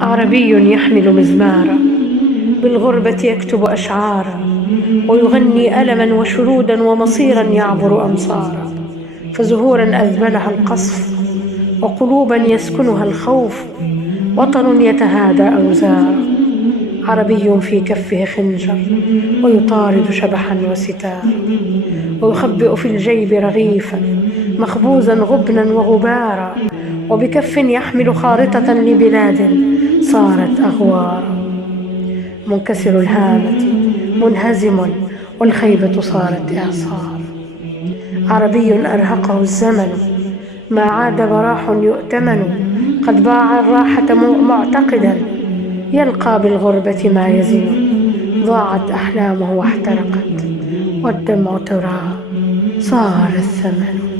عربي يحمل مزمارا، بالغربة يكتب أشعارا، ويغني ألما وشرودا ومصيرا يعبر أمصارا، فزهورا أذبلها القصف، وقلوبا يسكنها الخوف، وطن يتهادى أوزارا. عربي في كفه خنجر، ويطارد شبحا وستارا، ويخبئ في الجيب رغيفا مخبوزا غبنا وغبارا، وبكف يحمل خارطة لبلاد صارت أغوارا. منكسر الهامة منهزم، والخيبة صارت إعصار. عربي أرهقه الزمن، ما عاد براح يؤتمن، قد باع الراحة معتقدا يلقى بالغربة ما يزن. ضاعت أحلامه واحترقت، والدمع تراه صار الثمن.